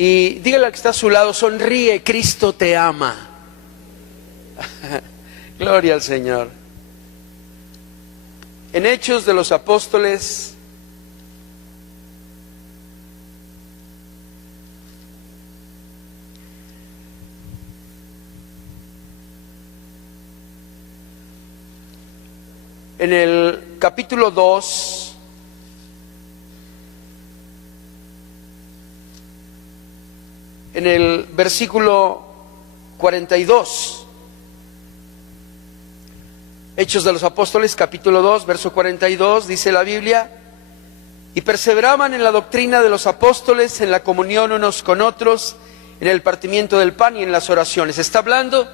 Y dígale al que está a su lado, sonríe, Cristo te ama. Gloria al Señor. En Hechos de los Apóstoles, en el capítulo 2, en el versículo 42, Hechos de los Apóstoles, capítulo 2, verso 42, dice la Biblia: y perseveraban en la doctrina de los apóstoles, en la comunión unos con otros, en el partimiento del pan y en las oraciones. Está hablando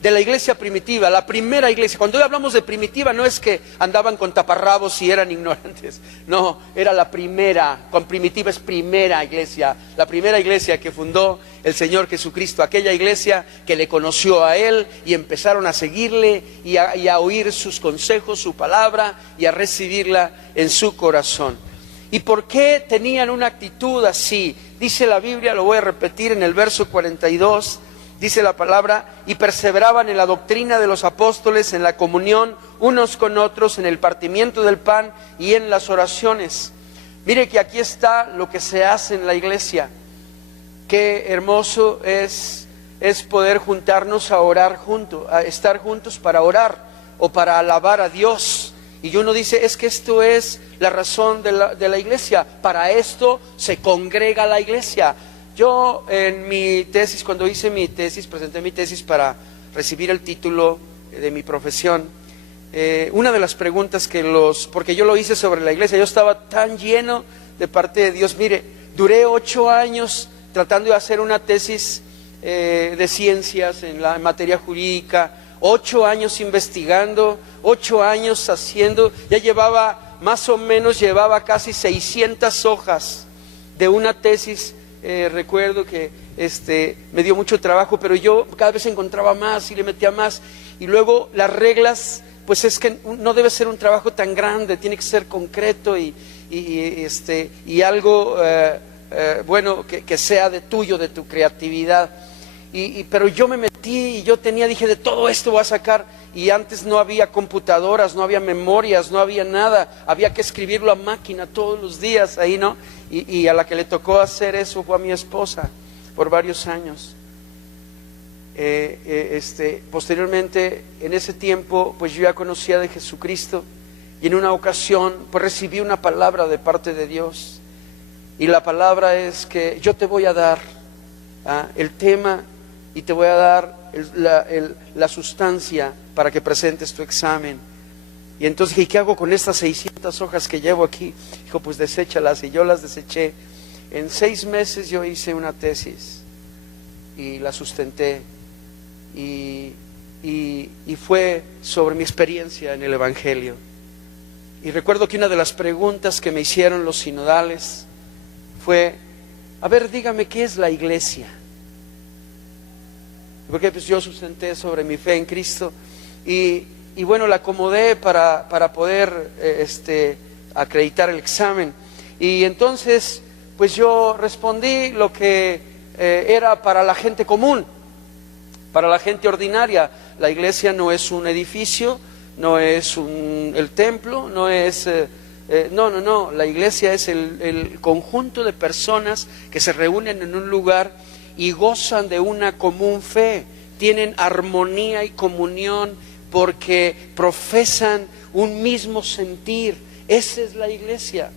de la iglesia primitiva, la primera iglesia. Cuando hoy hablamos de primitiva, no es que andaban con taparrabos y eran ignorantes. No, era la primera. Con primitiva es primera iglesia. La primera iglesia que fundó el Señor Jesucristo. Aquella iglesia que le conoció a Él y empezaron a seguirle y a oír sus consejos, su palabra, y a recibirla en su corazón. ¿Y por qué tenían una actitud así? Dice la Biblia, lo voy a repetir en el verso 42, dice la palabra: y perseveraban en la doctrina de los apóstoles, en la comunión unos con otros, en el partimiento del pan y en las oraciones. Mire que aquí está lo que se hace en la iglesia. Qué hermoso es poder juntarnos a orar juntos, a estar juntos para orar o para alabar a Dios. Y uno dice, es que esto es la razón de la iglesia. Para esto se congrega la iglesia. Yo en mi tesis, cuando hice mi tesis, presenté mi tesis para recibir el título de mi profesión, una de las preguntas porque yo lo hice sobre la iglesia, yo estaba tan lleno de parte de Dios. Mire, duré 8 años tratando de hacer una tesis de ciencias en materia jurídica, 8 años investigando, 8 años haciendo, ya llevaba casi 600 hojas de una tesis. Recuerdo que me dio mucho trabajo, pero yo cada vez encontraba más y le metía más. Y luego las reglas, pues es que no debe ser un trabajo tan grande, tiene que ser concreto y algo bueno que sea de tu creatividad. Pero yo me metí y dije, de todo esto voy a sacar. Y antes no había computadoras, no había memorias, no había nada. Había que escribirlo a máquina todos los días ahí, ¿no? Y a la que le tocó hacer eso fue a mi esposa por varios años. Posteriormente, en ese tiempo, pues yo ya conocía de Jesucristo. Y en una ocasión, pues recibí una palabra de parte de Dios. Y la palabra es que yo te voy a dar el tema y te voy a dar la sustancia para que presentes tu examen. Y entonces dije, ¿qué hago con estas 600 hojas que llevo aquí? Dijo, pues deséchalas. Y yo las deseché. En 6 meses yo hice una tesis y la sustenté. Y fue sobre mi experiencia en el Evangelio. Y recuerdo que una de las preguntas que me hicieron los sinodales fue, a ver, dígame, ¿qué es la iglesia? Porque pues yo sustenté sobre mi fe en Cristo y bueno, la acomodé para poder acreditar el examen. Y entonces pues yo respondí lo que era para la gente común, para la gente ordinaria. La iglesia no es un edificio, no es el templo, no es... No, la iglesia es el conjunto de personas que se reúnen en un lugar y gozan de una común fe, tienen armonía y comunión porque profesan un mismo sentir. Esa es la iglesia,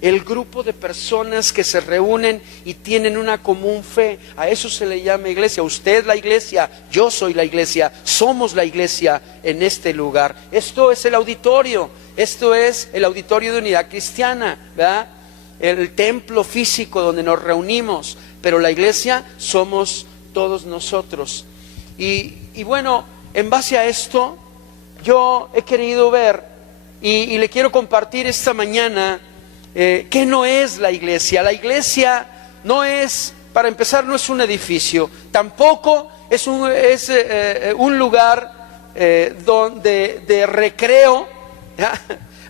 el grupo de personas que se reúnen y tienen una común fe. A eso se le llama iglesia. Usted es la iglesia, yo soy la iglesia, somos la iglesia en este lugar. Esto es el auditorio, esto es el auditorio de Unidad Cristiana, ¿verdad? El templo físico donde nos reunimos, pero la iglesia somos todos nosotros. Y bueno, en base a esto, yo he querido ver y le quiero compartir esta mañana ¿qué no es la iglesia? La iglesia no es, para empezar, no es un edificio, tampoco es un lugar de recreo, ¿ya?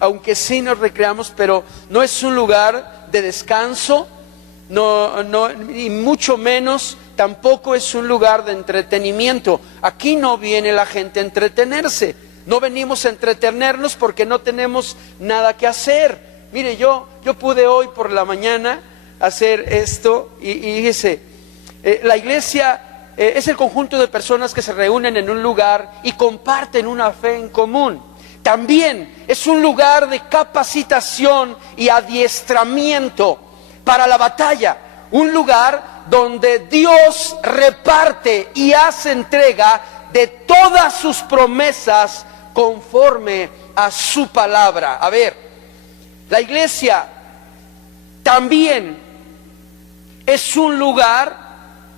Aunque sí nos recreamos, pero no es un lugar de descanso, y mucho menos tampoco es un lugar de entretenimiento. Aquí no viene la gente a entretenerse. No venimos a entretenernos porque no tenemos nada que hacer. Mire, yo pude hoy por la mañana hacer esto y fíjese, la iglesia es el conjunto de personas que se reúnen en un lugar y comparten una fe en común. También es un lugar de capacitación y adiestramiento para la batalla, un lugar donde Dios reparte y hace entrega de todas sus promesas conforme a su palabra. A ver, la iglesia también es un lugar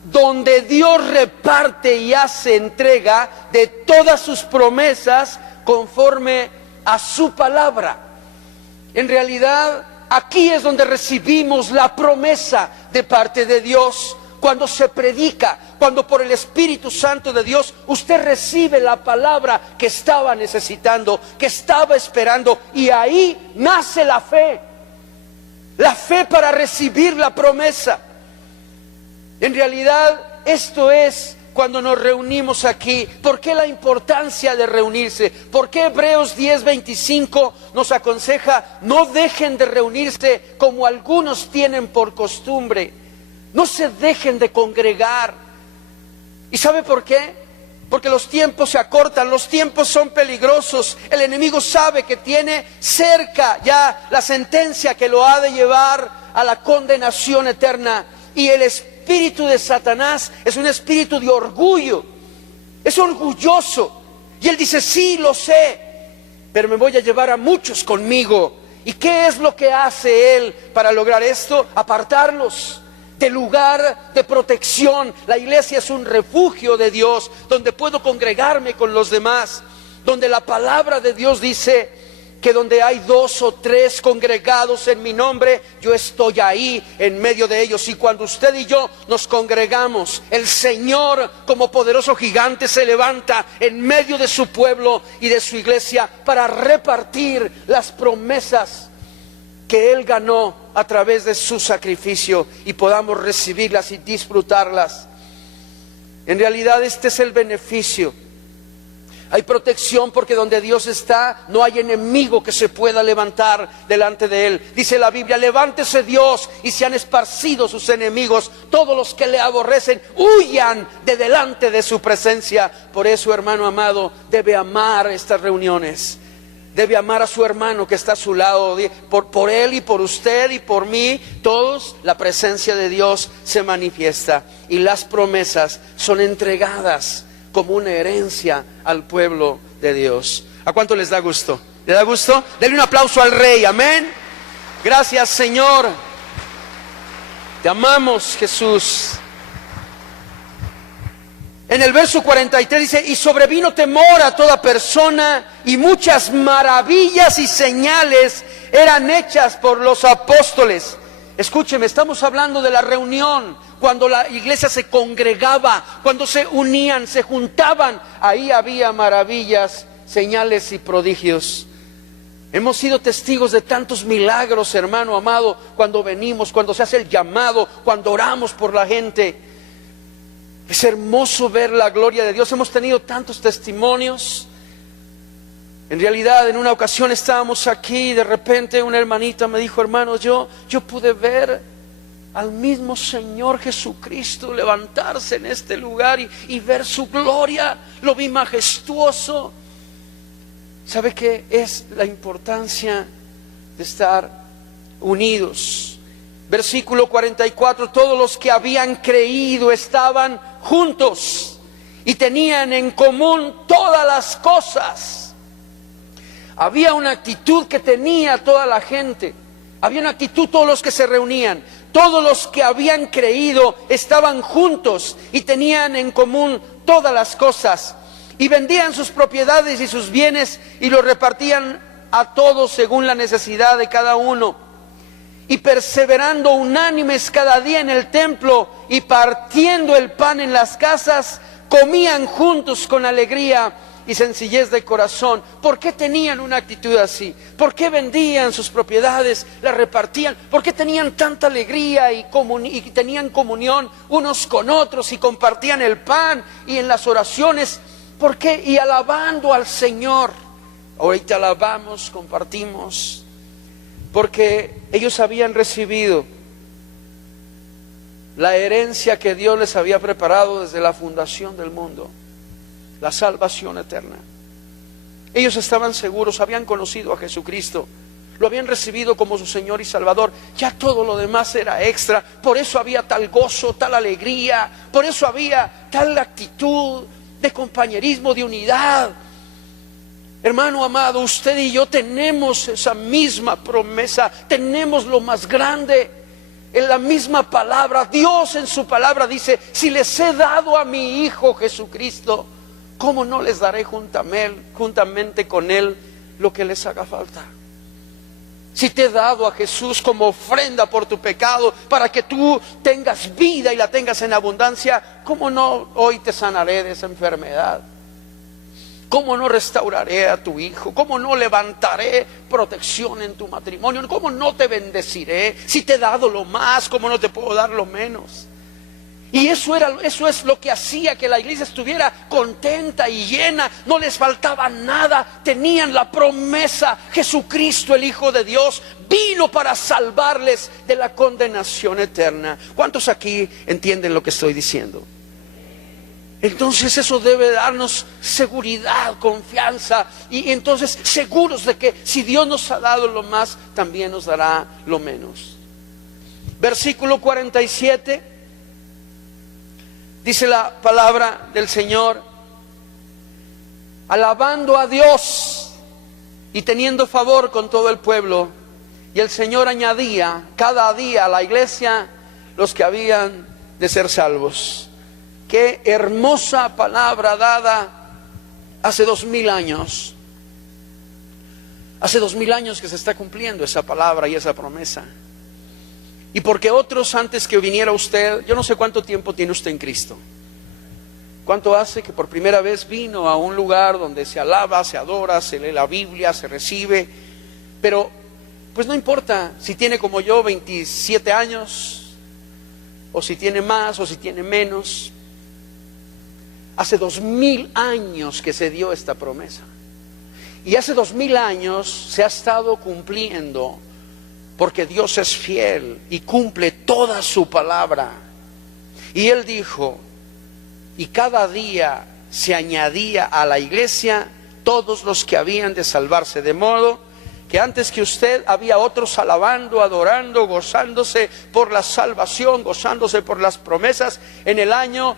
donde Dios reparte y hace entrega de todas sus promesas conforme a su palabra. En realidad, aquí es donde recibimos la promesa de parte de Dios. Cuando se predica, cuando por el Espíritu Santo de Dios usted recibe la palabra que estaba necesitando, que estaba esperando, y ahí nace la fe para recibir la promesa. En realidad, esto es cuando nos reunimos aquí. ¿Por qué la importancia de reunirse? ¿Por qué Hebreos 10:25 nos aconseja no dejen de reunirse como algunos tienen por costumbre? No se dejen de congregar. ¿Y sabe por qué? Porque los tiempos se acortan, los tiempos son peligrosos. El enemigo sabe que tiene cerca ya la sentencia que lo ha de llevar a la condenación eterna. Y el espíritu de Satanás es un espíritu de orgullo, es orgulloso. Y él dice, sí, lo sé, pero me voy a llevar a muchos conmigo. ¿Y qué es lo que hace él para lograr esto? Apartarlos del lugar de protección. La iglesia es un refugio de Dios, donde puedo congregarme con los demás, donde la palabra de Dios dice que donde hay 2 o 3 congregados en mi nombre, yo estoy ahí en medio de ellos. Y cuando usted y yo nos congregamos, el Señor como poderoso gigante se levanta en medio de su pueblo y de su iglesia para repartir las promesas que Él ganó a través de su sacrificio, y podamos recibirlas y disfrutarlas. En realidad este es el beneficio. Hay protección porque donde Dios está no hay enemigo que se pueda levantar delante de Él. Dice la Biblia, levántese Dios y se han esparcido sus enemigos. Todos los que le aborrecen huyan de delante de su presencia. Por eso, hermano amado, debe amar estas reuniones. Debe amar a su hermano que está a su lado. Por él y por usted y por mí, todos, la presencia de Dios se manifiesta. Y las promesas son entregadas como una herencia al pueblo de Dios. ¿A cuánto les da gusto? ¿Le da gusto? Denle un aplauso al Rey, amén. Gracias, Señor. Te amamos, Jesús. En el verso 43 dice, y sobrevino temor a toda persona, y muchas maravillas y señales eran hechas por los apóstoles. Escúcheme, estamos hablando de la reunión, cuando la iglesia se congregaba, cuando se unían, se juntaban, ahí había maravillas, señales y prodigios. Hemos sido testigos de tantos milagros, hermano amado, cuando venimos, cuando se hace el llamado, cuando oramos por la gente. Es hermoso ver la gloria de Dios. Hemos tenido tantos testimonios. En realidad, en una ocasión estábamos aquí y de repente una hermanita me dijo, hermano, yo pude ver al mismo Señor Jesucristo levantarse en este lugar y ver su gloria. Lo vi majestuoso. ¿Sabe qué es la importancia de estar unidos? Versículo 44, todos los que habían creído estaban juntos y tenían en común todas las cosas. Había una actitud que tenía toda la gente, había una actitud todos los que se reunían, todos los que habían creído estaban juntos y tenían en común todas las cosas, y vendían sus propiedades y sus bienes y los repartían a todos según la necesidad de cada uno. Y perseverando unánimes cada día en el templo y partiendo el pan en las casas, comían juntos con alegría y sencillez de corazón. ¿Por qué tenían una actitud así? ¿Por qué vendían sus propiedades, las repartían? ¿Por qué tenían tanta alegría y tenían comunión unos con otros y compartían el pan y en las oraciones? ¿Por qué? Y alabando al Señor. Ahorita alabamos, compartimos, porque ellos habían recibido la herencia que Dios les había preparado desde la fundación del mundo, la salvación eterna. Ellos estaban seguros, habían conocido a Jesucristo, lo habían recibido como su Señor y Salvador. Ya todo lo demás era extra. Por eso había tal gozo, tal alegría, por eso había tal actitud de compañerismo, de unidad. Hermano amado, usted y yo tenemos esa misma promesa, tenemos lo más grande. En la misma palabra, Dios en su palabra dice: si les he dado a mi Hijo Jesucristo, ¿cómo no les daré juntamente con Él lo que les haga falta? Si te he dado a Jesús como ofrenda por tu pecado, para que tú tengas vida y la tengas en abundancia, ¿cómo no hoy te sanaré de esa enfermedad? ¿Cómo no restauraré a tu hijo? ¿Cómo no levantaré protección en tu matrimonio? ¿Cómo no te bendeciré? Si te he dado lo más, ¿cómo no te puedo dar lo menos? Y eso es lo que hacía que la iglesia estuviera contenta y llena. No les faltaba nada. Tenían la promesa. Jesucristo, el Hijo de Dios, vino para salvarles de la condenación eterna. ¿Cuántos aquí entienden lo que estoy diciendo? Entonces eso debe darnos seguridad, confianza, y entonces seguros de que si Dios nos ha dado lo más, también nos dará lo menos. Versículo 47, dice la palabra del Señor: alabando a Dios y teniendo favor con todo el pueblo, y el Señor añadía cada día a la iglesia los que habían de ser salvos. Qué hermosa palabra dada hace 2000 años. Hace 2000 años que se está cumpliendo esa palabra y esa promesa. Y porque otros antes que viniera usted, yo no sé cuánto tiempo tiene usted en Cristo. ¿Cuánto hace que por primera vez vino a un lugar donde se alaba, se adora, se lee la Biblia, se recibe? Pero pues no importa si tiene como yo 27 años, o si tiene más, o si tiene menos. Hace 2000 años que se dio esta promesa. Y hace 2000 años se ha estado cumpliendo, porque Dios es fiel y cumple toda su palabra. Y Él dijo, y cada día se añadía a la iglesia todos los que habían de salvarse, de modo que antes que usted había otros alabando, adorando, gozándose por la salvación, gozándose por las promesas, en el año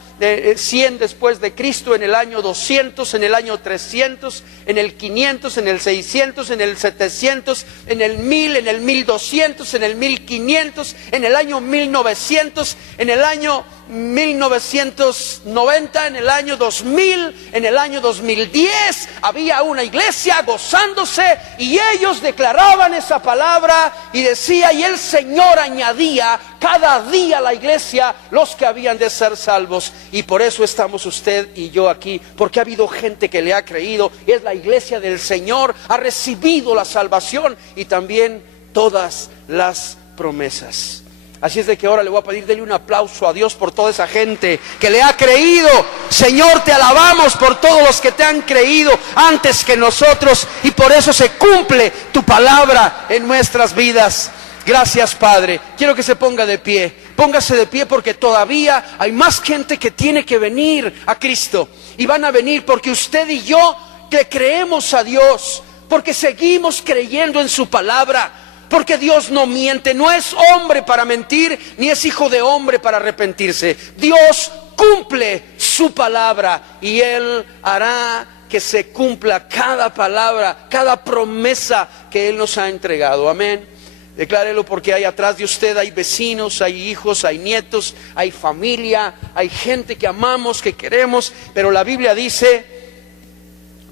100 después de Cristo, en el año 200, en el año 300, en el 500, en el 600, en el 700, en el 1000, en el 1200, en el 1500, en el año 1900, en el año 1990, en el año 2000, en el año 2010, había una iglesia gozándose y ellos declaraban esa palabra y decía, y el Señor añadía cada día a la iglesia los que habían de ser salvos. Y por eso estamos usted y yo aquí, porque ha habido gente que le ha creído, y es la iglesia del Señor, ha recibido la salvación y también todas las promesas. Así es de que ahora le voy a pedir, dele un aplauso a Dios por toda esa gente que le ha creído. Señor, te alabamos por todos los que te han creído antes que nosotros, y por eso se cumple tu palabra en nuestras vidas. Gracias, Padre. Quiero que se ponga de pie. Póngase de pie, porque todavía hay más gente que tiene que venir a Cristo. Y van a venir porque usted y yo que creemos a Dios, porque seguimos creyendo en su palabra. Porque Dios no miente, no es hombre para mentir, ni es hijo de hombre para arrepentirse. Dios cumple su palabra y Él hará que se cumpla cada palabra, cada promesa que Él nos ha entregado. Amén. Declárelo, porque hay atrás de usted, hay vecinos, hay hijos, hay nietos, hay familia, hay gente que amamos, que queremos. Pero la Biblia dice,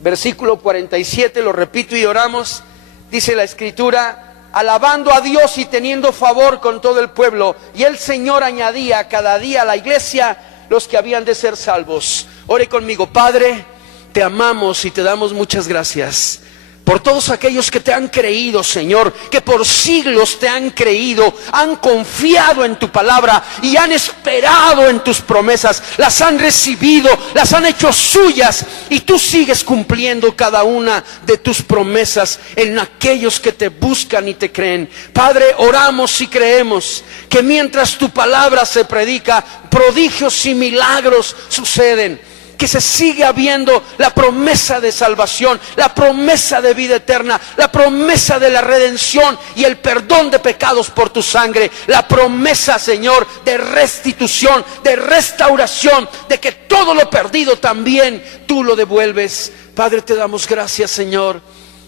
versículo 47, lo repito y oramos, dice la Escritura: alabando a Dios y teniendo favor con todo el pueblo, y el Señor añadía cada día a la iglesia los que habían de ser salvos. Ore conmigo. Padre, te amamos y te damos muchas gracias por todos aquellos que te han creído, Señor, que por siglos te han creído, han confiado en tu palabra y han esperado en tus promesas, las han recibido, las han hecho suyas, y tú sigues cumpliendo cada una de tus promesas en aquellos que te buscan y te creen. Padre, oramos y creemos que mientras tu palabra se predica, prodigios y milagros suceden, que se sigue habiendo la promesa de salvación, la promesa de vida eterna, la promesa de la redención y el perdón de pecados por tu sangre, la promesa, Señor, de restitución, de restauración, de que todo lo perdido también tú lo devuelves. Padre, te damos gracias, Señor,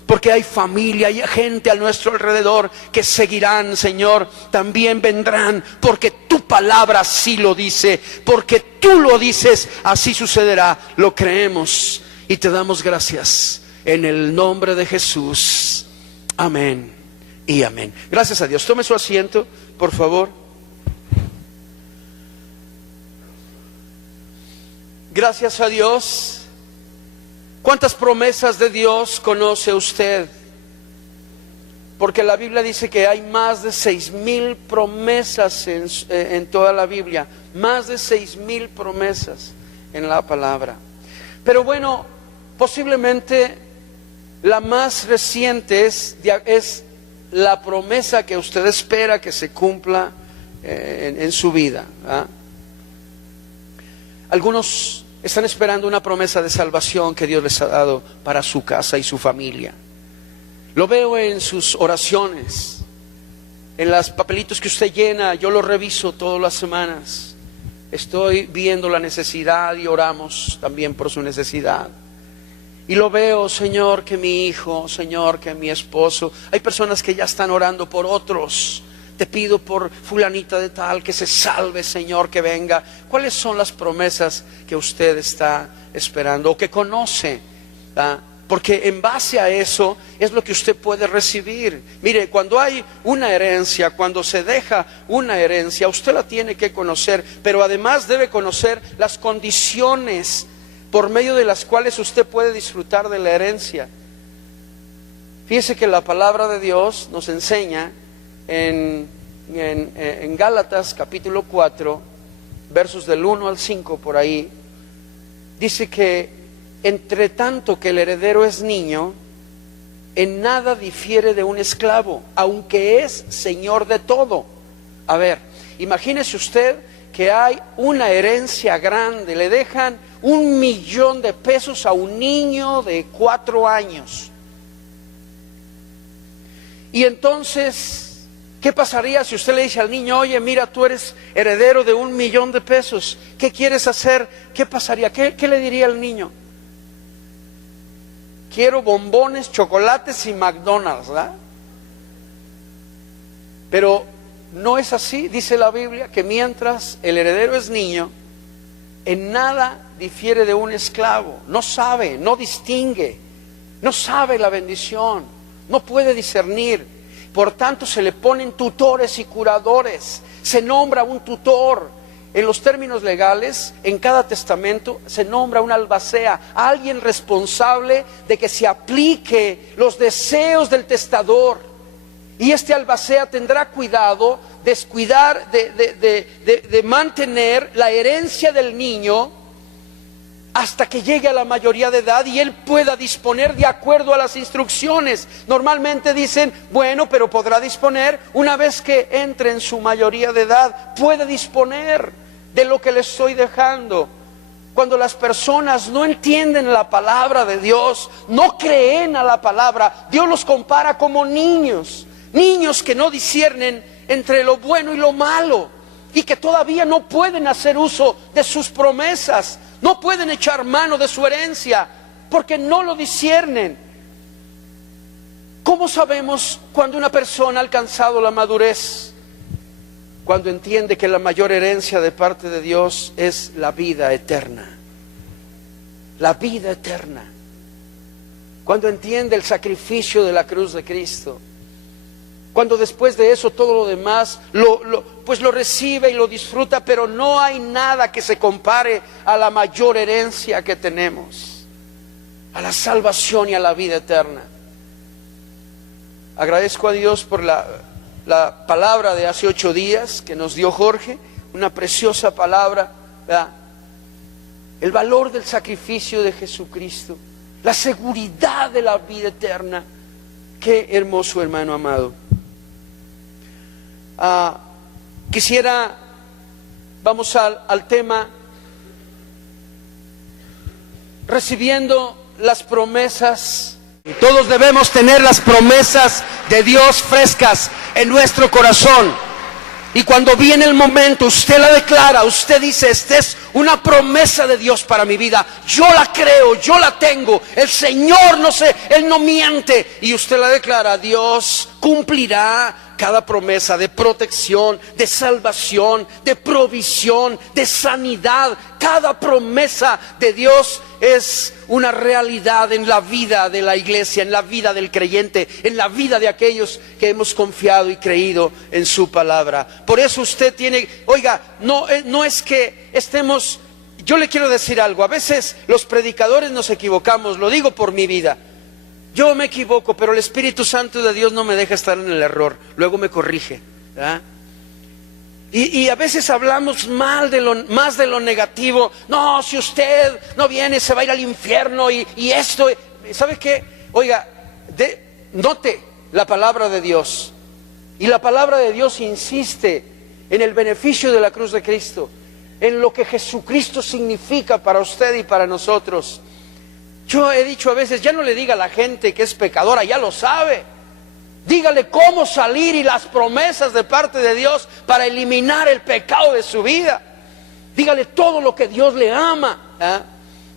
porque hay familia, hay gente a nuestro alrededor que seguirán, Señor, también vendrán, porque tu palabra así lo dice, porque tú lo dices, así sucederá. Lo creemos y te damos gracias en el nombre de Jesús. Amén y amén. Gracias a Dios. Tome su asiento, por favor. Gracias a Dios. ¿Cuántas promesas de Dios conoce usted? Porque la Biblia dice que hay más de 6,000 promesas en toda la Biblia. Más de 6,000 promesas en la palabra. Pero bueno, posiblemente la más reciente es la promesa que usted espera que se cumpla en su vida, ¿ah? Algunos están esperando una promesa de salvación que Dios les ha dado para su casa y su familia. Lo veo en sus oraciones, en los papelitos que usted llena. Yo los reviso todas las semanas. Estoy viendo la necesidad y oramos también por su necesidad. Y lo veo, Señor, que mi hijo, Señor, que mi esposo. Hay personas que ya están orando por otros. Te pido por fulanita de tal que se salve, Señor, que venga. ¿Cuáles son las promesas que usted está esperando o que conoce? Porque en base a eso es lo que usted puede recibir. Mire, cuando hay una herencia, cuando se deja una herencia, usted la tiene que conocer, pero además debe conocer las condiciones por medio de las cuales usted puede disfrutar de la herencia. Fíjese que la palabra de Dios nos enseña en Gálatas capítulo 4, versos del 1 al 5 por ahí, dice que entre tanto que el heredero es niño, en nada difiere de un esclavo, aunque es señor de todo. A ver, imagínese usted que hay una herencia grande, le dejan 1,000,000 de pesos a un niño de 4 años. Y entonces, ¿qué pasaría si usted le dice al niño: oye, mira, tú eres heredero de 1,000,000 de pesos, ¿qué quieres hacer? ¿Qué pasaría? ¿Qué le diría al niño? Quiero bombones, chocolates y McDonald's, ¿verdad? Pero no es así. Dice la Biblia que mientras el heredero es niño, en nada difiere de un esclavo. No sabe, no distingue, no sabe la bendición, no puede discernir. Por tanto, se le ponen tutores y curadores. Se nombra un tutor. En los términos legales, en cada testamento se nombra un albacea, alguien responsable de que se aplique los deseos del testador. Y este albacea tendrá cuidado de mantener la herencia del niño hasta que llegue a la mayoría de edad y él pueda disponer de acuerdo a las instrucciones. Normalmente dicen, bueno, pero podrá disponer una vez que entre en su mayoría de edad, puede disponer de lo que le estoy dejando. Cuando las personas no entienden la palabra de Dios, no creen a la palabra, Dios los compara como niños, niños que no disciernen entre lo bueno y lo malo, y que todavía no pueden hacer uso de sus promesas, no pueden echar mano de su herencia, porque no lo disciernen. ¿Cómo sabemos cuando una persona ha alcanzado la madurez? Cuando entiende que la mayor herencia de parte de Dios es la vida eterna. La vida eterna. Cuando entiende el sacrificio de la cruz de Cristo. Cuando después de eso todo lo demás pues lo recibe y lo disfruta, pero no hay nada que se compare a la mayor herencia que tenemos. a la salvación y a la vida eterna. Agradezco a Dios por la palabra de hace 8 días que nos dio Jorge, una preciosa palabra, ¿verdad? El valor del sacrificio de Jesucristo, la seguridad de la vida eterna. Qué hermoso, hermano amado. Vamos al tema, recibiendo las promesas. Todos debemos tener las promesas de Dios frescas en nuestro corazón. Y cuando viene el momento, usted la declara, usted dice, esta es una promesa de Dios para mi vida. Yo la creo, yo la tengo. El Señor, no sé, Él no miente. Y usted la declara, Dios cumplirá cada promesa de protección, de salvación, de provisión, de sanidad. Cada promesa de Dios es una realidad en la vida de la iglesia, en la vida del creyente, en la vida de aquellos que hemos confiado y creído en su palabra. Por eso usted tiene, oiga, no es que estemos, yo le quiero decir algo, a veces los predicadores nos equivocamos, lo digo por mi vida. Yo me equivoco, pero el Espíritu Santo de Dios no me deja estar en el error, luego me corrige, ¿verdad? Y a veces hablamos más de lo negativo. No, si usted no viene se va a ir al infierno y esto. ¿Sabe qué? Oiga, note la palabra de Dios. Y la palabra de Dios insiste en el beneficio de la cruz de Cristo, en lo que Jesucristo significa para usted y para nosotros. Yo he dicho a veces, ya no le diga a la gente que es pecadora, ya lo sabe. Dígale cómo salir y las promesas de parte de Dios para eliminar el pecado de su vida. Dígale todo lo que Dios le ama, ¿eh?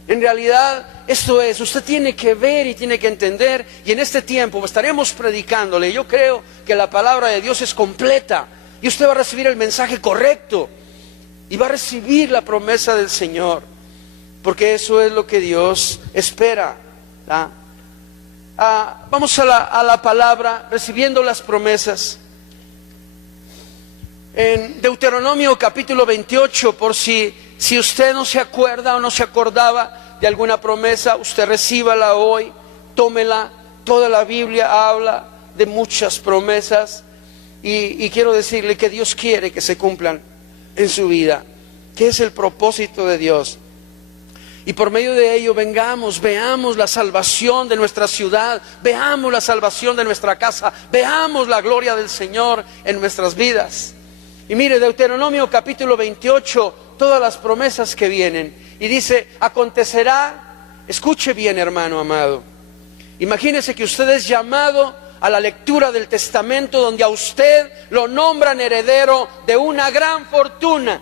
En realidad, esto es, usted tiene que ver y tiene que entender. Y en este tiempo estaremos predicándole. Yo creo que la palabra de Dios es completa. Y usted va a recibir el mensaje correcto. Y va a recibir la promesa del Señor. Porque eso es lo que Dios espera, ¿eh? Vamos a la palabra, recibiendo las promesas. En Deuteronomio capítulo 28, por si usted no se acuerda o no se acordaba de alguna promesa, usted recíbala hoy, tómela. Toda la Biblia habla de muchas promesas y quiero decirle que Dios quiere que se cumplan en su vida, que es el propósito de Dios. Y por medio de ello veamos la salvación de nuestra ciudad, veamos la salvación de nuestra casa, veamos la gloria del Señor en nuestras vidas. Y mire, Deuteronomio capítulo 28, todas las promesas que vienen. Y dice, acontecerá, escuche bien, hermano amado. Imagínese que usted es llamado a la lectura del testamento donde a usted lo nombran heredero de una gran fortuna.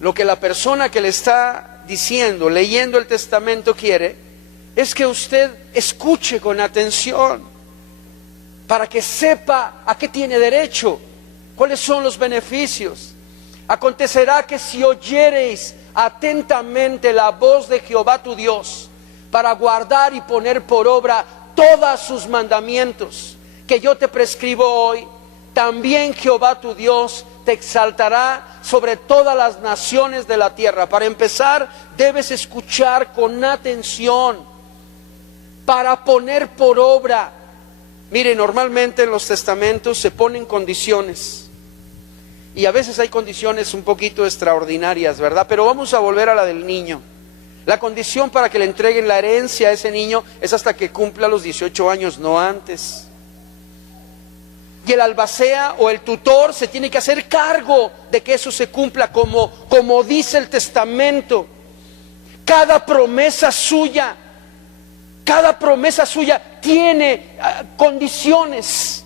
Lo que la persona que le está diciendo, leyendo el testamento quiere, es que usted escuche con atención, para que sepa a qué tiene derecho, cuáles son los beneficios. Acontecerá que si oyereis atentamente la voz de Jehová tu Dios, para guardar y poner por obra todos sus mandamientos, que yo te prescribo hoy, también Jehová tu Dios te exaltará sobre todas las naciones de la tierra. Para empezar, debes escuchar con atención para poner por obra. Mire, normalmente en los testamentos se ponen condiciones y a veces hay condiciones un poquito extraordinarias, ¿verdad? Pero vamos a volver a la del niño. La condición para que le entreguen la herencia a ese niño es hasta que cumpla los 18 años, no antes. Y el albacea o el tutor se tiene que hacer cargo de que eso se cumpla como dice el testamento. Cada promesa suya tiene condiciones.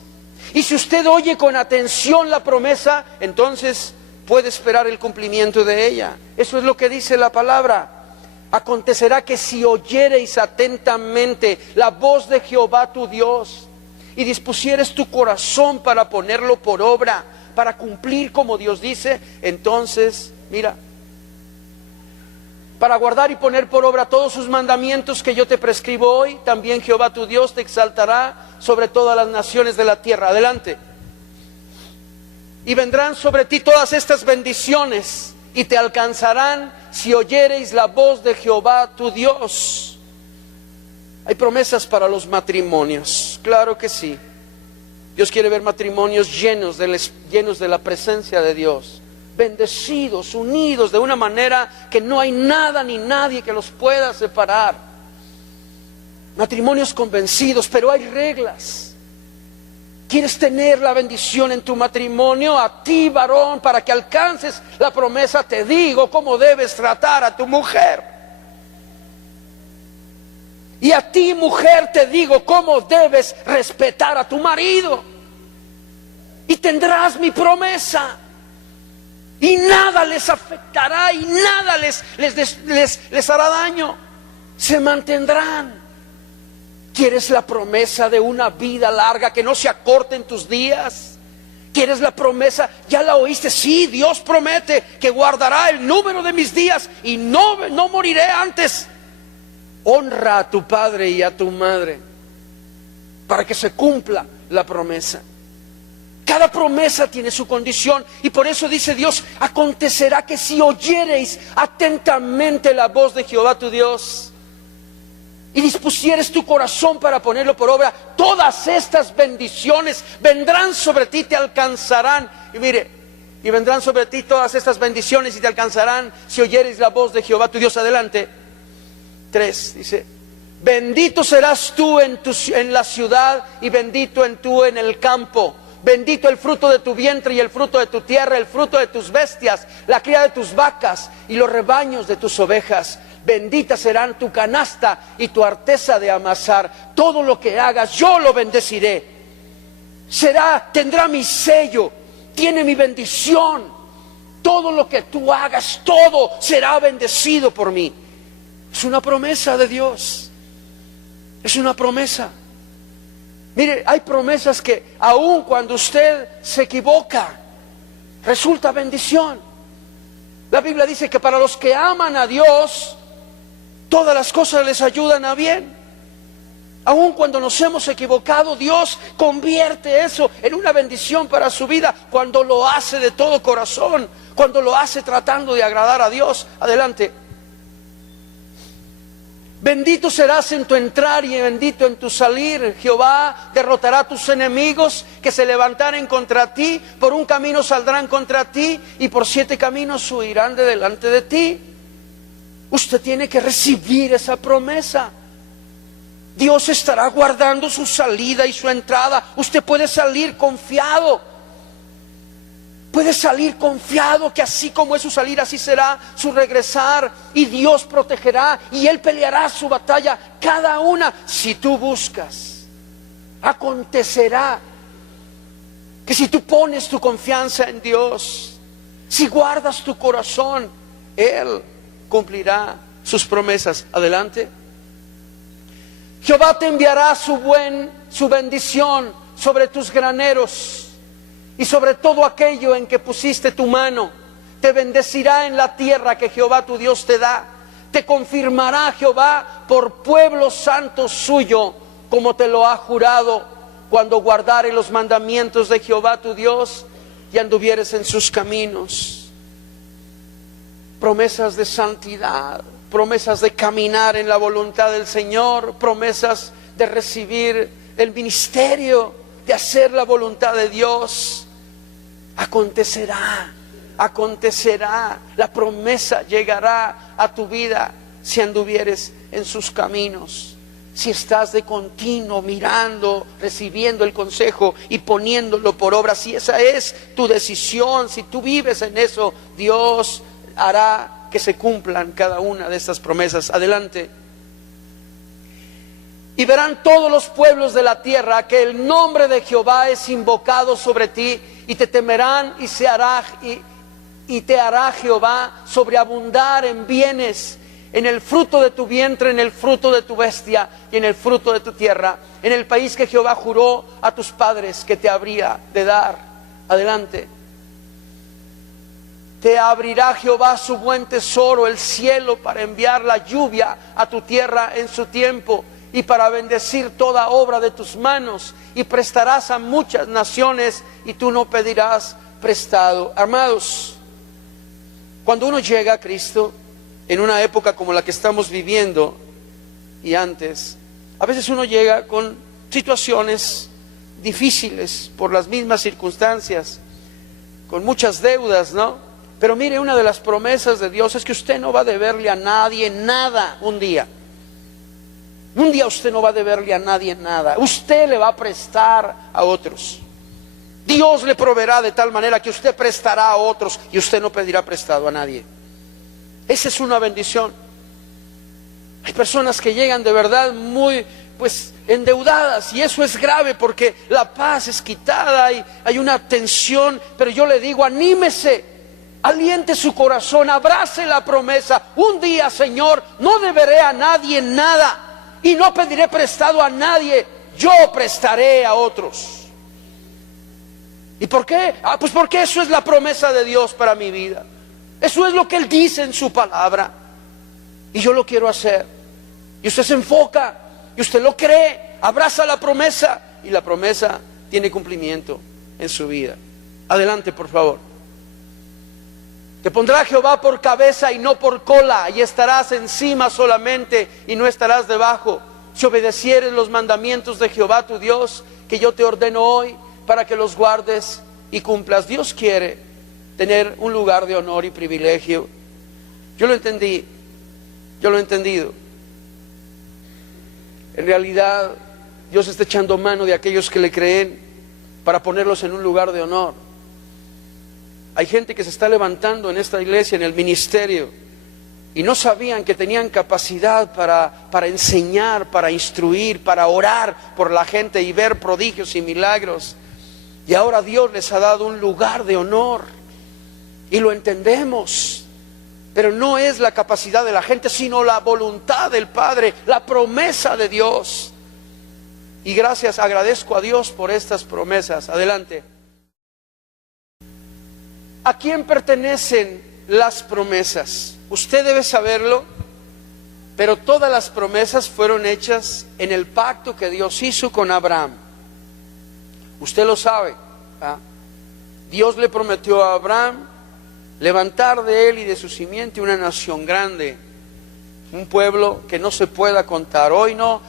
Y si usted oye con atención la promesa, entonces puede esperar el cumplimiento de ella. Eso es lo que dice la palabra. Acontecerá que si oyereis atentamente la voz de Jehová tu Dios, y dispusieres tu corazón para ponerlo por obra, para cumplir como Dios dice, entonces, mira, para guardar y poner por obra todos sus mandamientos que yo te prescribo hoy, también Jehová tu Dios te exaltará sobre todas las naciones de la tierra. Adelante. Y vendrán sobre ti todas estas bendiciones y te alcanzarán si oyereis la voz de Jehová tu Dios. Hay promesas para los matrimonios, claro que sí. Dios quiere ver matrimonios llenos de la presencia de Dios, bendecidos, unidos de una manera que no hay nada ni nadie que los pueda separar. Matrimonios convencidos, pero hay reglas. ¿Quieres tener la bendición en tu matrimonio? A ti, varón, para que alcances la promesa, te digo cómo debes tratar a tu mujer. Y a ti, mujer, te digo cómo debes respetar a tu marido. Y tendrás mi promesa. Y nada les afectará y nada les hará daño. Se mantendrán. ¿Quieres la promesa de una vida larga, que no se acorten tus días? ¿Quieres la promesa? Ya la oíste. Sí, Dios promete que guardará el número de mis días y no moriré antes. Honra a tu padre y a tu madre para que se cumpla la promesa. Cada promesa tiene su condición, y por eso dice Dios: acontecerá que si oyereis atentamente la voz de Jehová tu Dios y dispusieres tu corazón para ponerlo por obra, todas estas bendiciones vendrán sobre ti, te alcanzarán. Y mire, y vendrán sobre ti todas estas bendiciones y te alcanzarán si oyeres la voz de Jehová tu Dios. Adelante. 3, dice: bendito serás tú en la ciudad y bendito tú en el campo. Bendito el fruto de tu vientre y el fruto de tu tierra, el fruto de tus bestias, la cría de tus vacas y los rebaños de tus ovejas. Bendita serán tu canasta y tu arteza de amasar. Todo lo que hagas yo lo bendeciré. Tendrá mi sello, tiene mi bendición. Todo lo que tú hagas, todo será bendecido por mí. Es una promesa de Dios. Es una promesa. Mire, hay promesas que aun cuando usted se equivoca, resulta bendición. La Biblia dice que para los que aman a Dios, todas las cosas les ayudan a bien. Aun cuando nos hemos equivocado, Dios convierte eso en una bendición para su vida, cuando lo hace de todo corazón, cuando lo hace tratando de agradar a Dios. Adelante. Bendito serás en tu entrar y bendito en tu salir. Jehová derrotará a tus enemigos que se levantaren contra ti. Por un camino saldrán contra ti y por 7 caminos huirán de delante de ti. Usted tiene que recibir esa promesa. Dios estará guardando su salida y su entrada. Usted puede salir confiado. Puede salir confiado que así como es su salir, así será su regresar. Y Dios protegerá y Él peleará su batalla, cada una. Si tú buscas, acontecerá que si tú pones tu confianza en Dios, si guardas tu corazón, Él cumplirá sus promesas. Adelante. Jehová te enviará su bendición sobre tus graneros y sobre todo aquello en que pusiste tu mano. Te bendecirá en la tierra que Jehová tu Dios te da. Te confirmará Jehová por pueblo santo suyo, como te lo ha jurado, cuando guardares los mandamientos de Jehová tu Dios y anduvieres en sus caminos. Promesas de santidad, promesas de caminar en la voluntad del Señor, promesas de recibir el ministerio, de hacer la voluntad de Dios. Acontecerá, la promesa llegará a tu vida si anduvieres en sus caminos, si estás de continuo mirando, recibiendo el consejo y poniéndolo por obra. Si esa es tu decisión, si tú vives en eso, Dios hará que se cumplan cada una de estas promesas. Adelante. Y verán todos los pueblos de la tierra que el nombre de Jehová es invocado sobre ti, y te temerán y te hará Jehová sobreabundar en bienes, en el fruto de tu vientre, en el fruto de tu bestia y en el fruto de tu tierra, en el país que Jehová juró a tus padres que te habría de dar. Adelante. Te abrirá Jehová su buen tesoro, el cielo, para enviar la lluvia a tu tierra en su tiempo, y para bendecir toda obra de tus manos, y prestarás a muchas naciones y tú no pedirás prestado. Amados, Cuando uno llega a Cristo, en una época como la que estamos viviendo y antes, a veces uno llega con situaciones difíciles por las mismas circunstancias, con muchas deudas, ¿no? Pero mire, una de las promesas de Dios es que usted no va a deberle a nadie nada un día. Un día usted no va a deberle a nadie nada. Usted le va a prestar a otros. Dios le proveerá de tal manera que usted prestará a otros y usted no pedirá prestado a nadie. Esa es una bendición. Hay personas que llegan de verdad muy endeudadas, y eso es grave porque la paz es quitada y hay una tensión. Pero yo le digo, anímese, aliente su corazón, abrace la promesa. Un día, Señor, no deberé a nadie nada y no pediré prestado a nadie, yo prestaré a otros. ¿Y por qué? Pues porque eso es la promesa de Dios para mi vida. Eso es lo que Él dice en su palabra, y yo lo quiero hacer. Y usted se enfoca, y usted lo cree, abraza la promesa, y la promesa tiene cumplimiento en su vida. Adelante, por favor. Te pondrá Jehová por cabeza y no por cola, y estarás encima solamente y no estarás debajo, si obedecieres los mandamientos de Jehová tu Dios, que yo te ordeno hoy, para que los guardes y cumplas. Dios quiere tener un lugar de honor y privilegio. Yo lo entendí, yo lo he entendido. En realidad, Dios está echando mano de aquellos que le creen para ponerlos en un lugar de honor. Hay gente que se está levantando en esta iglesia, en el ministerio, y no sabían que tenían capacidad para enseñar, para instruir, para orar por la gente y ver prodigios y milagros. Y ahora Dios les ha dado un lugar de honor, y lo entendemos. Pero no es la capacidad de la gente, sino la voluntad del Padre, la promesa de Dios. Y gracias, agradezco a Dios por estas promesas. Adelante. ¿A quién pertenecen las promesas? Usted debe saberlo, pero todas las promesas fueron hechas en el pacto que Dios hizo con Abraham. Usted lo sabe, ¿ah? Dios le prometió a Abraham levantar de él y de su simiente una nación grande, un pueblo que no se pueda contar. Hoy no,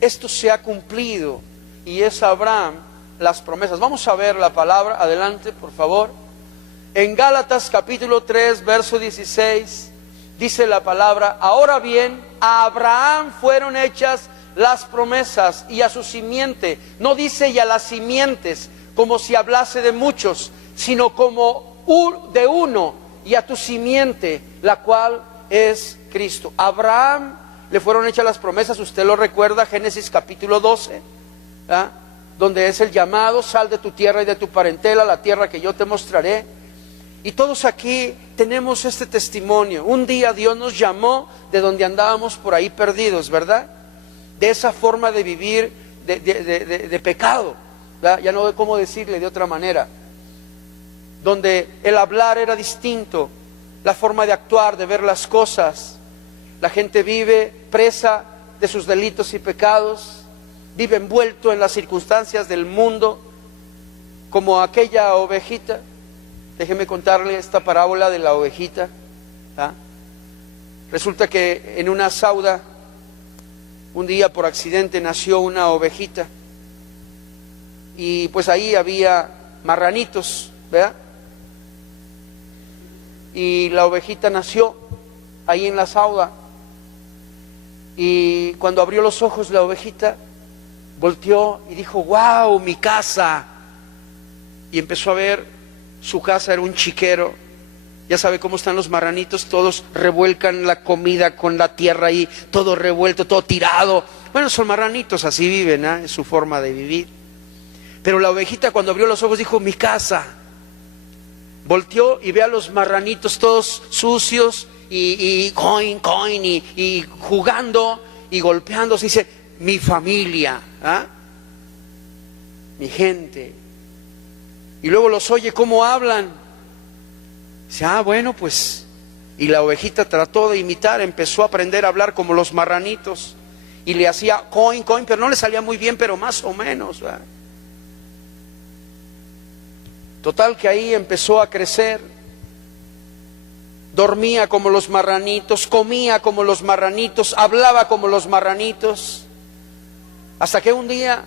esto se ha cumplido, y es Abraham las promesas. Vamos a ver la palabra, adelante por favor. En Gálatas capítulo 3, verso 16, dice la palabra: ahora bien, a Abraham fueron hechas las promesas y a su simiente. No dice y a las simientes, como si hablase de muchos, sino como de uno, y a tu simiente, la cual es Cristo. A Abraham le fueron hechas las promesas. Usted lo recuerda, Génesis capítulo 12, ¿ah? Donde es el llamado: sal de tu tierra y de tu parentela, la tierra que yo te mostraré. Y todos aquí tenemos este testimonio. Un día Dios nos llamó de donde andábamos por ahí perdidos, ¿verdad? De esa forma de vivir de pecado, ¿verdad? Ya no sé cómo decirle de otra manera. Donde el hablar era distinto, la forma de actuar, de ver las cosas. La gente vive presa de sus delitos y pecados, vive envuelto en las circunstancias del mundo, como aquella ovejita. Déjeme contarle esta parábola de la ovejita, ¿ah? Resulta que en una sauda, un día por accidente nació una ovejita, y pues ahí había marranitos, ¿verdad? Y la ovejita nació ahí en la sauda, y cuando abrió los ojos la ovejita, volteó y dijo: ¡wow, mi casa! Y empezó a ver, su casa era un chiquero. Ya sabe cómo están los marranitos, todos revuelcan la comida con la tierra ahí, todo revuelto, todo tirado. Bueno, son marranitos, así viven, ¿eh? Es su forma de vivir. Pero la ovejita, cuando abrió los ojos, dijo: mi casa. Volteó y ve a los marranitos todos sucios y jugando y golpeándose. Dice: mi familia, ¿ah? Mi gente. Y luego los oye cómo hablan. Dice: bueno, pues. Y la ovejita trató de imitar, empezó a aprender a hablar como los marranitos, y le hacía coin, pero no le salía muy bien, pero más o menos, ¿verdad? Total que ahí empezó a crecer, dormía como los marranitos, comía como los marranitos, hablaba como los marranitos, hasta que un día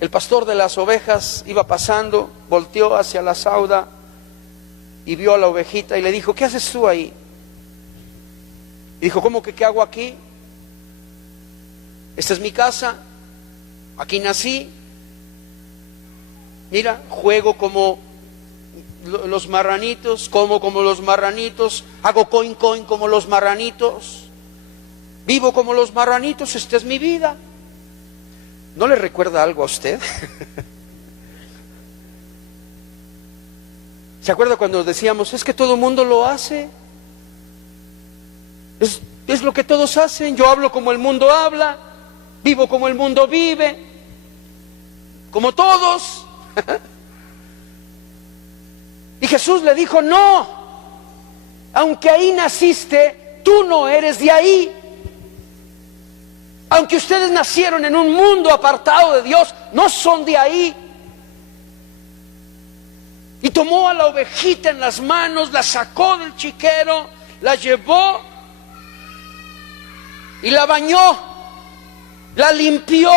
el pastor de las ovejas iba pasando, volteó hacia la sauda y vio a la ovejita y le dijo: ¿qué haces tú ahí? Y dijo: ¿cómo que qué hago aquí? Esta es mi casa, aquí nací, mira, juego como los marranitos, como los marranitos, hago coin como los marranitos, vivo como los marranitos, esta es mi vida. ¿No le recuerda algo a usted? ¿Se acuerda cuando decíamos: es que todo el mundo lo hace? Es lo que todos hacen. Yo hablo como el mundo habla, vivo como el mundo vive, como todos. Y Jesús le dijo: no, aunque ahí naciste, tú no eres de ahí. Aunque ustedes nacieron en un mundo apartado de Dios, no son de ahí. Y tomó a la ovejita en las manos, la sacó del chiquero, la llevó y la bañó, la limpió.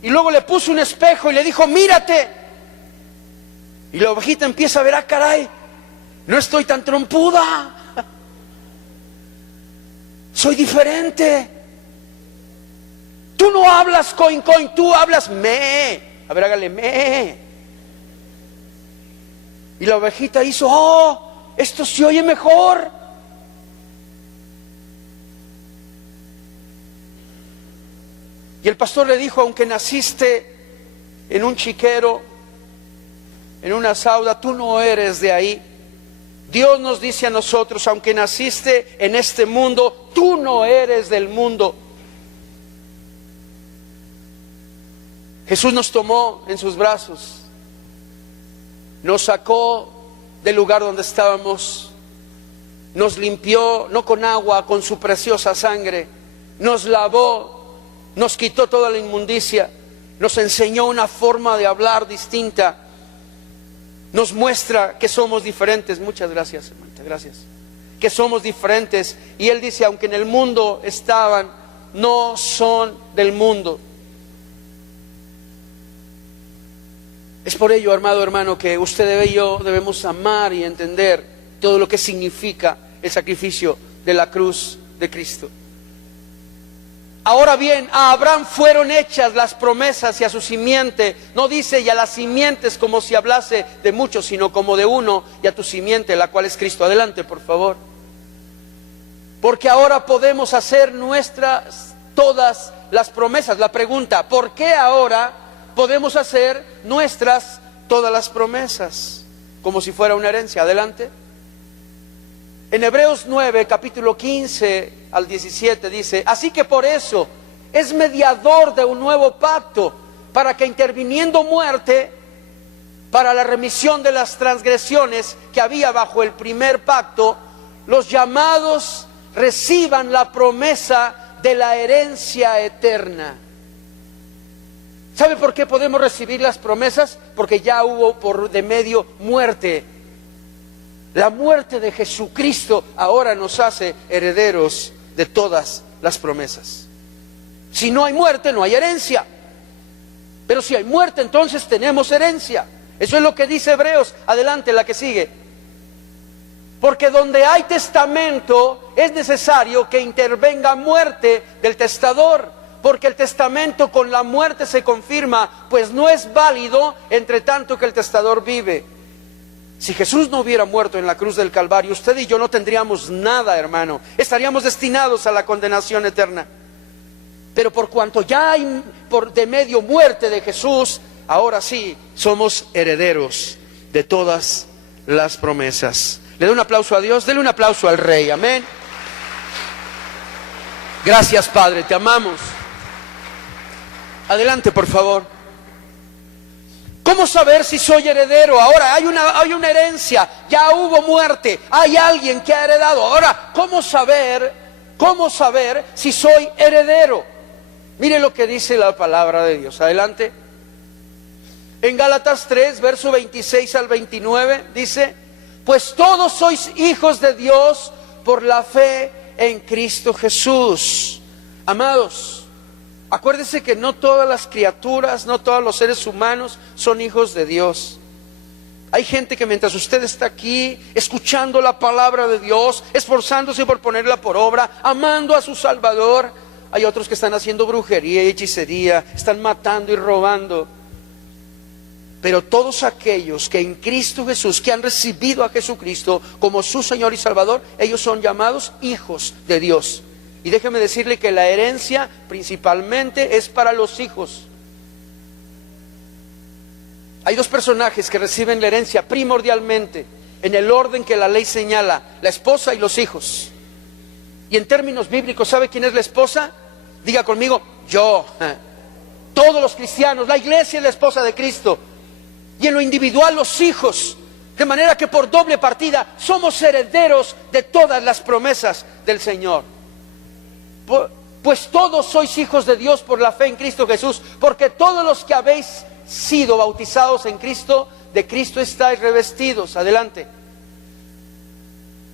Y luego le puso un espejo y le dijo: mírate. Y la ovejita empieza a ver: ah, caray, no estoy tan trompuda, soy diferente. Tú no hablas coin, tú hablas me. A ver, hágale me. Y la ovejita hizo: oh, esto se oye mejor. Y el pastor le dijo: aunque naciste en un chiquero, en una sauda, tú no eres de ahí. Dios nos dice a nosotros: aunque naciste en este mundo, tú no eres del mundo. Jesús nos tomó en sus brazos, nos sacó del lugar donde estábamos, nos limpió, no con agua, con su preciosa sangre, nos lavó, nos quitó toda la inmundicia, nos enseñó una forma de hablar distinta, nos muestra que somos diferentes. Muchas gracias, hermanita, gracias. Que somos diferentes. Y Él dice: aunque en el mundo estaban, no son del mundo. Es por ello, amado hermano, que usted y yo debemos amar y entender todo lo que significa el sacrificio de la cruz de Cristo. Ahora bien, a Abraham fueron hechas las promesas y a su simiente, no dice y a las simientes como si hablase de muchos, sino como de uno, y a tu simiente, la cual es Cristo. Adelante, por favor. Porque ahora podemos hacer nuestras todas las promesas. La pregunta: ¿por qué ahora podemos hacer nuestras todas las promesas? Como si fuera una herencia. Adelante. En Hebreos 9, capítulo 15 al 17 dice: así que por eso es mediador de un nuevo pacto, para que interviniendo muerte para la remisión de las transgresiones que había bajo el primer pacto, los llamados reciban la promesa de la herencia eterna. ¿Sabe por qué podemos recibir las promesas? Porque ya hubo por de medio muerte. La muerte de Jesucristo ahora nos hace herederos de todas las promesas. Si no hay muerte, no hay herencia. Pero si hay muerte, entonces tenemos herencia. Eso es lo que dice Hebreos. Adelante, la que sigue. Porque donde hay testamento, es necesario que intervenga muerte del testador. Porque el testamento con la muerte se confirma, pues no es válido entre tanto que el testador vive. Si Jesús no hubiera muerto en la cruz del Calvario, usted y yo no tendríamos nada, hermano. Estaríamos destinados a la condenación eterna. Pero por cuanto ya hay por de medio muerte de Jesús, ahora sí somos herederos de todas las promesas. Le doy un aplauso a Dios, dele un aplauso al Rey, amén. Gracias, Padre, te amamos. Adelante, por favor. ¿Cómo saber si soy heredero? Ahora hay una herencia, ya hubo muerte, hay alguien que ha heredado. Ahora, ¿cómo saber si soy heredero? Mire lo que dice la palabra de Dios. Adelante. En Gálatas 3, verso 26 al 29, dice: pues todos sois hijos de Dios por la fe en Cristo Jesús. Amados, acuérdense que no todas las criaturas, no todos los seres humanos son hijos de Dios. Hay gente que mientras usted está aquí, escuchando la palabra de Dios, esforzándose por ponerla por obra, amando a su Salvador, hay otros que están haciendo brujería y hechicería, están matando y robando. Pero todos aquellos que en Cristo Jesús, que han recibido a Jesucristo como su Señor y Salvador, ellos son llamados hijos de Dios. Y déjeme decirle que la herencia principalmente es para los hijos. Hay dos personajes que reciben la herencia primordialmente, en el orden que la ley señala: la esposa y los hijos. Y en términos bíblicos, ¿sabe quién es la esposa? Diga conmigo: yo. Todos los cristianos, la iglesia es la esposa de Cristo. Y en lo individual, los hijos. De manera que por doble partida somos herederos de todas las promesas del Señor. Pues todos sois hijos de Dios por la fe en Cristo Jesús, porque todos los que habéis sido bautizados en Cristo, de Cristo estáis revestidos. Adelante.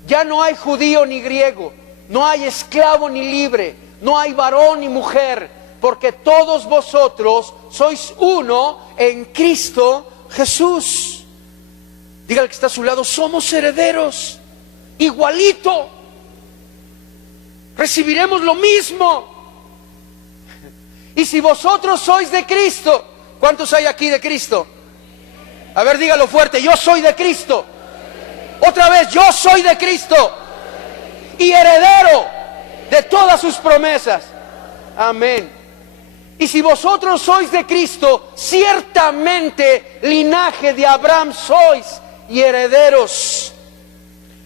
Ya no hay judío ni griego, no hay esclavo ni libre, no hay varón ni mujer, porque todos vosotros sois uno en Cristo Jesús. Dígale que está a su lado: somos herederos, igualito, recibiremos lo mismo. Y si vosotros sois de Cristo, ¿cuántos hay aquí de Cristo? A ver, dígalo fuerte: yo soy de Cristo. Otra vez: yo soy de Cristo y heredero de todas sus promesas. Amén. Y si vosotros sois de Cristo, ciertamente linaje de Abraham sois y herederos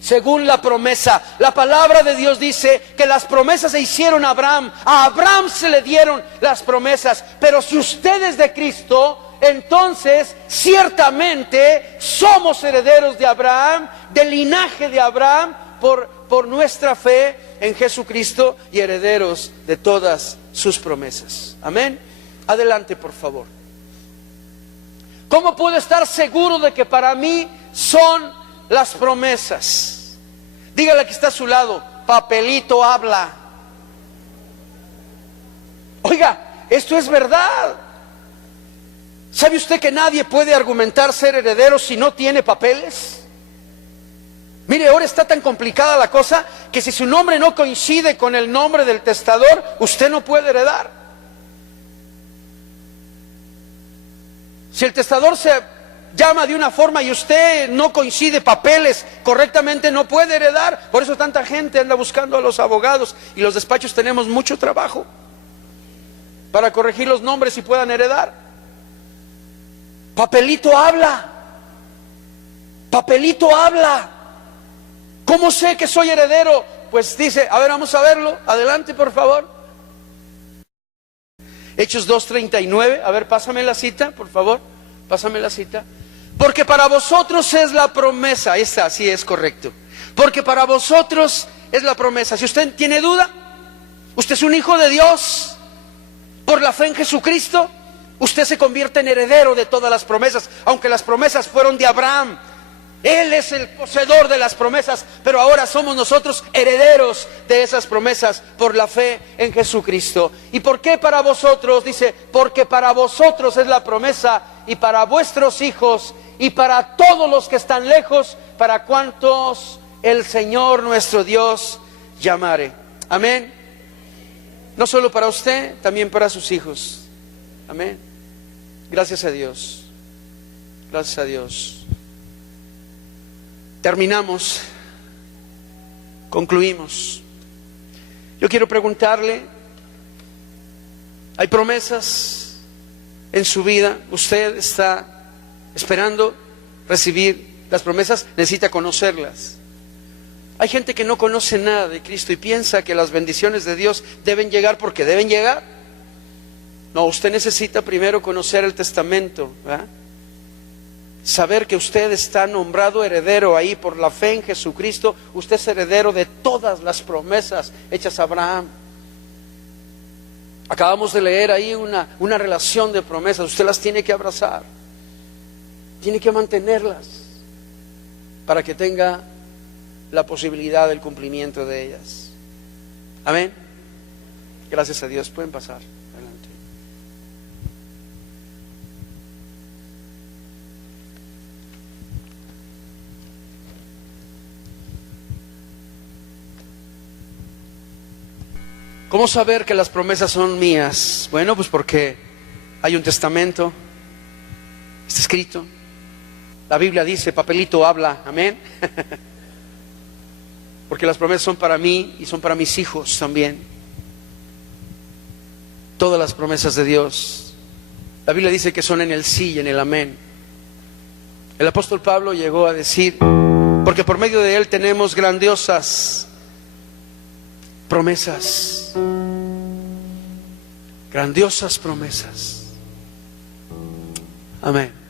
según la promesa. La palabra de Dios dice que las promesas se hicieron a Abraham se le dieron las promesas. Pero si usted es de Cristo, entonces ciertamente somos herederos de Abraham, del linaje de Abraham, por nuestra fe en Jesucristo, y herederos de todas sus promesas. Amén. Adelante, por favor. ¿Cómo puedo estar seguro de que para mí son las promesas? Dígale que está a su lado: papelito habla. Oiga, esto es verdad. ¿Sabe usted que nadie puede argumentar ser heredero si no tiene papeles? Mire, ahora está tan complicada la cosa que si su nombre no coincide con el nombre del testador, usted no puede heredar. Si el testador se llama de una forma y usted no coincide papeles correctamente, no puede heredar. Por eso tanta gente anda buscando a los abogados, y los despachos tenemos mucho trabajo para corregir los nombres y puedan heredar. Papelito habla. Papelito habla. ¿Cómo sé que soy heredero? Pues dice, a ver, vamos a verlo. Adelante, por favor. Hechos 2:39. A ver, pásame la cita, por favor. Pásame la cita. Porque para vosotros es la promesa. Ahí está, sí, es correcto. Porque para vosotros es la promesa. Si usted tiene duda, usted es un hijo de Dios por la fe en Jesucristo, usted se convierte en heredero de todas las promesas, aunque las promesas fueron de Abraham. Él es el poseedor de las promesas, pero ahora somos nosotros herederos de esas promesas por la fe en Jesucristo. ¿Y por qué para vosotros? Dice, porque para vosotros es la promesa, y para vuestros hijos, y para todos los que están lejos, para cuantos el Señor nuestro Dios llamare. Amén. No solo para usted, también para sus hijos. Amén. Gracias a Dios. Gracias a Dios. Terminamos, concluimos. Yo quiero preguntarle, ¿hay promesas en su vida? ¿Usted está esperando recibir las promesas? Necesita conocerlas. Hay gente que no conoce nada de Cristo y piensa que las bendiciones de Dios deben llegar porque deben llegar. No, usted necesita primero conocer el testamento, ¿verdad? Saber que usted está nombrado heredero ahí por la fe en Jesucristo. Usted es heredero de todas las promesas hechas a Abraham. Acabamos de leer ahí una relación de promesas. Usted las tiene que abrazar. tiene que mantenerlas para que tenga la posibilidad del cumplimiento de ellas. Amén. Gracias a Dios. Pueden pasar adelante. ¿Cómo saber que las promesas son mías? Bueno, pues porque hay un testamento, está escrito. La Biblia dice, papelito habla, amén. Porque las promesas son para mí y son para mis hijos también. Todas las promesas de Dios. La Biblia dice que son en el sí y en el amén. El apóstol Pablo llegó a decir, porque por medio de él tenemos grandiosas promesas. Grandiosas promesas. Amén.